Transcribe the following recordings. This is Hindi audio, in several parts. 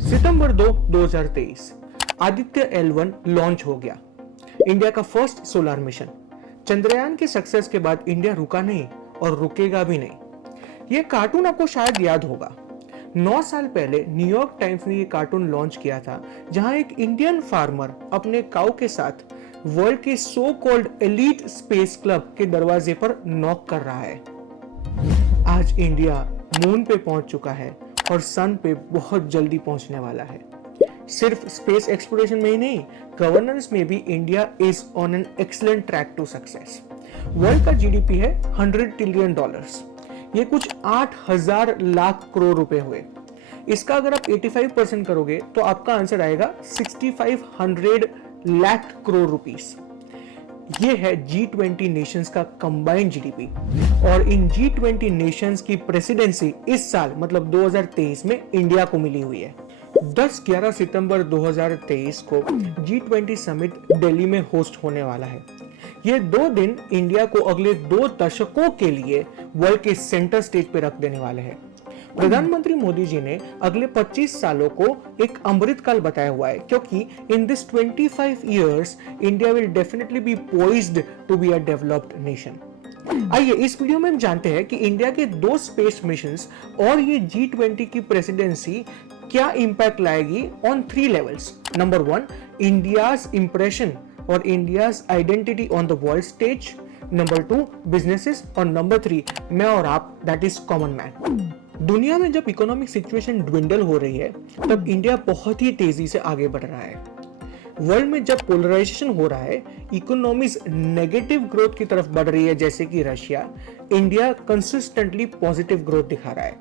सितंबर 2, 2023 आदित्य L1 लॉन्च हो गया। इंडिया का फर्स्ट सोलर मिशन। चंद्रयान के सक्सेस के बाद इंडिया रुका नहीं और रुकेगा भी नहीं। ये कार्टून आपको शायद याद होगा। 9 साल पहले न्यूयॉर्क टाइम्स ने ये कार्टून लॉन्च किया था, जहां एक इंडियन फार्मर अपने काऊ के साथ वर्ल्ड के so called elite space club के दरवाजे पर नॉक कर रहा है। आज इंडिया मून पे पहुंच चुका है और सन पे बहुत जल्दी पहुंचने वाला है। सिर्फ स्पेस एक्सप्लोरेशन में ही नहीं, गवर्नेंस में भी India is on an excellent track to success. World का जीडीपी है $100 ट्रिलियन। ये कुछ 8,000 लाख करोड़ रुपए हुए। इसका अगर आप 85% करोगे तो आपका आंसर आएगा 6,500 लाख करोड़ रुपीस। ये है G20 नेशंस का कंबाइंड जीडीपी और इन G20 नेशंस की प्रेसिडेंसी इस साल मतलब 2023 में इंडिया को मिली हुई है। 10-11 सितंबर 2023 को G20 समिट दिल्ली में होस्ट होने वाला है। ये 2 दिन इंडिया को अगले 2 दशकों के लिए वर्ल्ड के सेंटर स्टेज पे रख देने वाले हैं। प्रधानमंत्री मोदी जी ने अगले 25 सालों को एक अमृत काल बताया हुआ है, क्योंकि in this 25 years India will definitely be poised to be a developed nation. आइए इस वीडियो में हम जानते हैं कि इंडिया के 2 स्पेस मिशंस और ये G20 की प्रेसिडेंसी क्या इंपैक्ट लाएगी on 3 levels. Number 1, India's impression और India's identity on the world stage. Number 2, businesses और नंबर 3, मैं और आप, दैट इज कॉमन मैन। दुनिया में जब इकोनॉमिक सिचुएशन ड्विंडल हो रही है तब इंडिया बहुत ही तेजी से आगे बढ़ रहा है। वर्ल्ड में जब पोलराइजेशन हो रहा है, इकोनॉमीज नेगेटिव ग्रोथ की तरफ बढ़ रही है जैसे कि Russia, India consistently positive growth दिखा रहा है।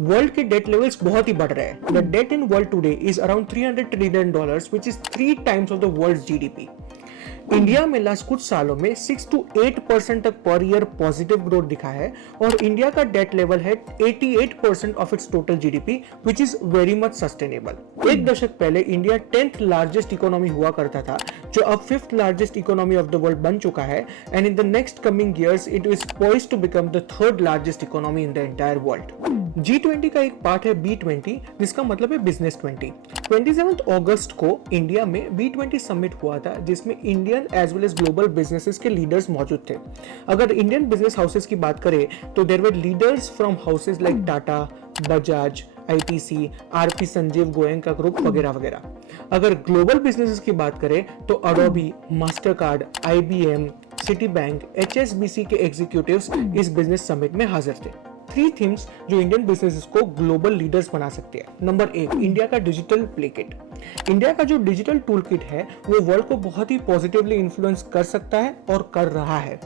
वर्ल्ड के डेट लेवल्स बहुत ही बढ़ रहे हैं। The debt in world today is around $300 trillion, which is 3 times of the world's GDP. India में लास्ट कुछ सालों में 6 to 8% तक पर ईयर पॉजिटिव ग्रोथ दिखा है और इंडिया का डेट लेवल है 88% of its total GDP, which is very much sustainable. एक दशक पहले इंडिया 10th लार्जेस्ट इकोनॉमी हुआ करता था, जो अब 5th largest economy of the world बन चुका है and in the next coming years it is poised to become the 3rd largest economy in the entire world. G20 का एक पार्ट है B20, जिसका मतलब है बिजनेस 20। 27 अगस्त को इंडिया में B20 समिट हुआ था, जिसमें Indian as well as global businesses के लीडर्स मौजूद थे। अगर इंडियन बिजनेस हाउसेस की बात करें तो there were leaders from houses like Tata, Bajaj, ITC, RP Sanjiv Goenka group वगैरह वगैरह। अगर ग्लोबल बिजनेसेस की बात करें तो Adobe, Mastercard, IBM, Citibank, HSBC के एग्जीक्यूटिव्स इस बिजनेस समिट में हाजिर थे। 3 थीम्स जो इंडियन बिजनेसेस को ग्लोबल लीडर्स बना सकते हैं। नंबर 1, इंडिया का डिजिटल प्ले किट। इंडिया का जो डिजिटल टूल किट है वो वर्ल्ड को बहुत ही पॉजिटिवली इन्फ्लुएंस कर सकता है और कर रहा है।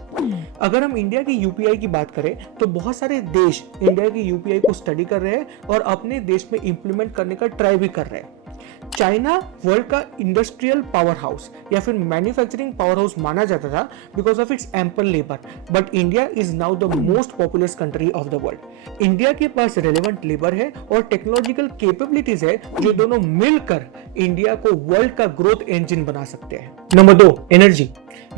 अगर हम इंडिया की यूपीआई की बात करें तो बहुत सारे देश इंडिया की यूपीआई को स्टडी कर रहे हैं और अपने देश में इंप्लीमेंट करने का ट्राई भी कर रहे हैं। चाइना वर्ल्ड का इंडस्ट्रियल पावर हाउस या फिर मैन्युफैक्चरिंग पावर हाउस माना जाता था because of its ample labour, but India is now the most populous country of the world. India के पास रेलेवेंट लेबर है और टेक्नोलॉजिकल कैपेबिलिटीज है, जो दोनों मिलकर इंडिया को वर्ल्ड का ग्रोथ इंजन बना सकते हैं। Number 2, energy.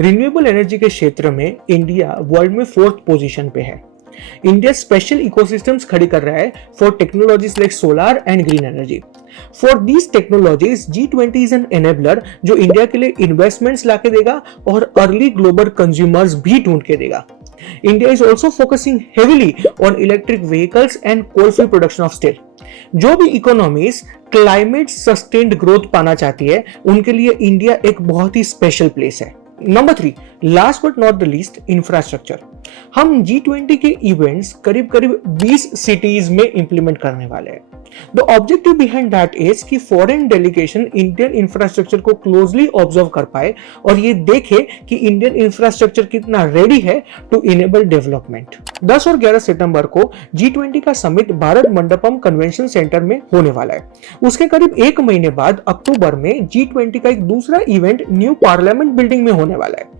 रिन्यूएबल एनर्जी के क्षेत्र में इंडिया वर्ल्ड में 4th पोजीशन पे है। इंडिया स्पेशल इकोसिस्टम्स खड़ी कर रहा है for technologies like solar and green energy. For these technologies G20 is an enabler जो इंडिया के लिए इन्वेस्टमेंट्स लाके देगा और अर्ली ग्लोबल कंज्यूमर्स भी ढूंढ के देगा। India is also focusing heavily on electric vehicles and coal free production of steel. जो भी इकोनॉमीज क्लाइमेट सस्टेन्ड ग्रोथ पाना चाहती है उनके लिए इंडिया एक बहुत ही स्पेशल प्लेस है। Number 3, last but not the least, infrastructure. हम G20 के इवेंट्स करीब करीब 20 सिटीज में इंप्लीमेंट करने वाले हैं। The objective behind that is कि फॉरेन डेलीगेशन इंडियन इंफ्रास्ट्रक्चर को क्लोजली ऑब्जर्व कर पाए और ये देखे कि इंडियन इंफ्रास्ट्रक्चर कितना रेडी है टू इनेबल डेवलपमेंट। 10 और 11 सितंबर को G20 का summit Bharat Mandapam convention centre में होने वाला है। उसके करीब 1 महीने बाद अक्टूबर में G20 का एक दूसरा इवेंट न्यू पार्लियामेंट बिल्डिंग में होने वाला है।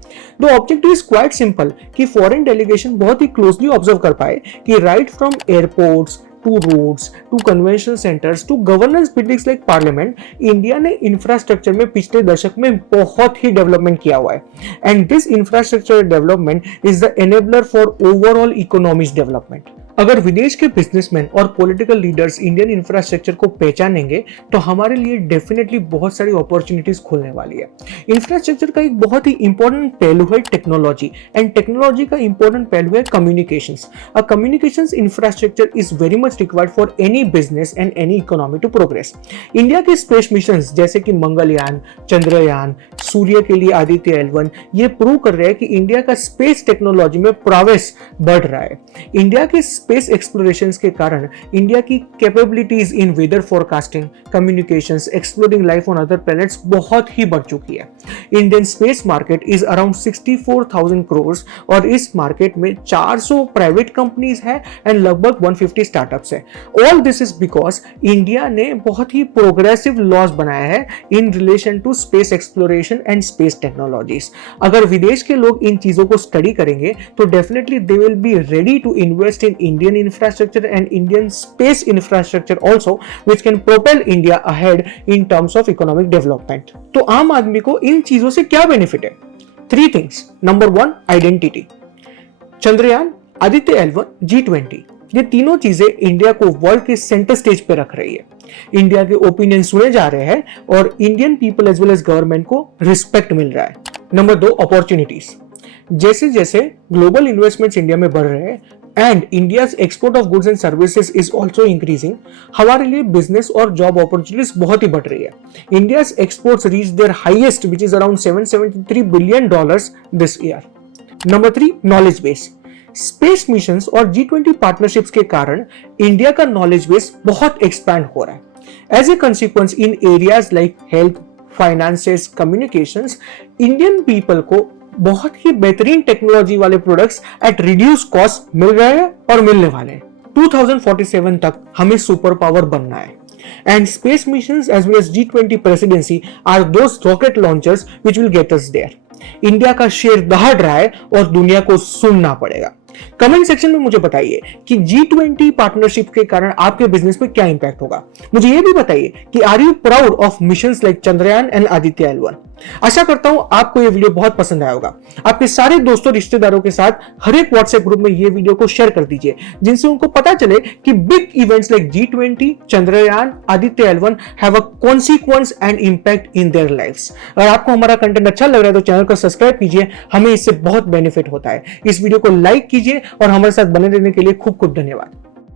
The objective is quite simple कि फॉरेन डेलीगेशन बहुत ही क्लोजली ऑब्जर्व कर पाए कि right from airports to roads to convention centres to governance buildings like parliament, India ने इंफ्रास्ट्रक्चर में पिछले दशक में बहुत ही डेवलपमेंट किया हुआ है and this infrastructure development is the enabler for overall economic development. अगर विदेश के बिजनेसमैन और पॉलिटिकल लीडर्स इंडियन इंफ्रास्ट्रक्चर को पहचानेंगे तो हमारे लिए डेफिनेटली बहुत सारी अपॉर्चुनिटीज खुलने वाली है। इंफ्रास्ट्रक्चर का एक बहुत ही इंपॉर्टेंट पहलू है टेक्नोलॉजी, एंड टेक्नोलॉजी का इंपॉर्टेंट पहलू है communications. A communications infrastructure is very much required for any business and any economy to progress. India के स्पेस मिशन जैसे कि मंगलयान, चंद्रयान, सूर्य के लिए आदित्य L1 ये प्रूव कर रहे हैं कि इंडिया का स्पेस टेक्नोलॉजी में प्रोग्रेस बढ़ रहा है। इंडिया के स्पेस एक्सप्लोरेशंस के कारण इंडिया की capabilities in weather forecasting, communications, exploring life on other planets बहुत ही बढ़ चुकी है। Indian space market is around 64,000 crore और इस मार्केट में 400 प्राइवेट कंपनीज है एंड लगभग 150 स्टार्टअप्स है। All this is because India ने बहुत ही प्रोग्रेसिव लॉज बनाया है in relation to space exploration and space technologies. अगर विदेश के लोग इन चीजों को स्टडी करेंगे तो definitely they will be ready to invest in Indian infrastructure and Indian space infrastructure also, which can propel India ahead in terms of economic development. तो आम आदमी को इन चीजों से क्या बेनिफिट है? 3 things. Number 1, identity. Chandrayaan, Aditya L1, G20 ये तीनों चीजें इंडिया को वर्ल्ड के सेंटर स्टेज पे रख रही है। इंडिया के ओपिनियन सुने जा रहे हैं और Indian people as well as government को रिस्पेक्ट मिल रहा है। Number 2, opportunities. जैसे जैसे ग्लोबल इन्वेस्टमेंट्स इंडिया में बढ़ रहे हैं and India's export of goods and services is also increasing, हमारे लिए बिजनेस और जॉब अपॉर्चुनिटीज बहुत ही बढ़ रही है। India's exports reach their highest which is around $773 billion this year. Number 3, knowledge base. Space missions और G20 पार्टनरशिप्स के कारण इंडिया का नॉलेज बेस बहुत एक्सपैंड हो रहा है। As a consequence in areas like health, finances, communications, Indian people को बहुत ही बेहतरीन टेक्नोलॉजी वाले प्रोडक्ट्स एट रिड्यूस कॉस्ट मिल रहे हैं और मिलने वाले हैं। 2047 तक हमें सुपर पावर बनना है and space missions as well as G20 presidency are those rocket launchers which will get us there. India का शेर दहाड़ रहा है और दुनिया को सुनना पड़ेगा। कमेंट सेक्शन में मुझे बताइए कि G20 पार्टनरशिप के कारण आपके बिजनेस में क्या इंपैक्ट होगा। मुझे यह भी बताइए कि are you proud of missions like Chandrayaan and Aditya L1। आशा करता हूं आपको यह वीडियो बहुत पसंद आया होगा। आपके सारे दोस्तों रिश्तेदारों के साथ हर एक व्हाट्सएप ग्रुप में यह वीडियो को शेयर कर दीजिए जिनसे उनको पता चले कि big events like G20, Chandrayaan, Aditya L1 have a consequence and impact in their lives. अगर आपको हमारा कंटेंट अच्छा लग रहा है तो चैनल को सब्सक्राइब कीजिए, हमें इससे बहुत बेनिफिट होता है। इस वीडियो को लाइक कीजिए और हमारे साथ बने रहने के लिए खूब खूब धन्यवाद।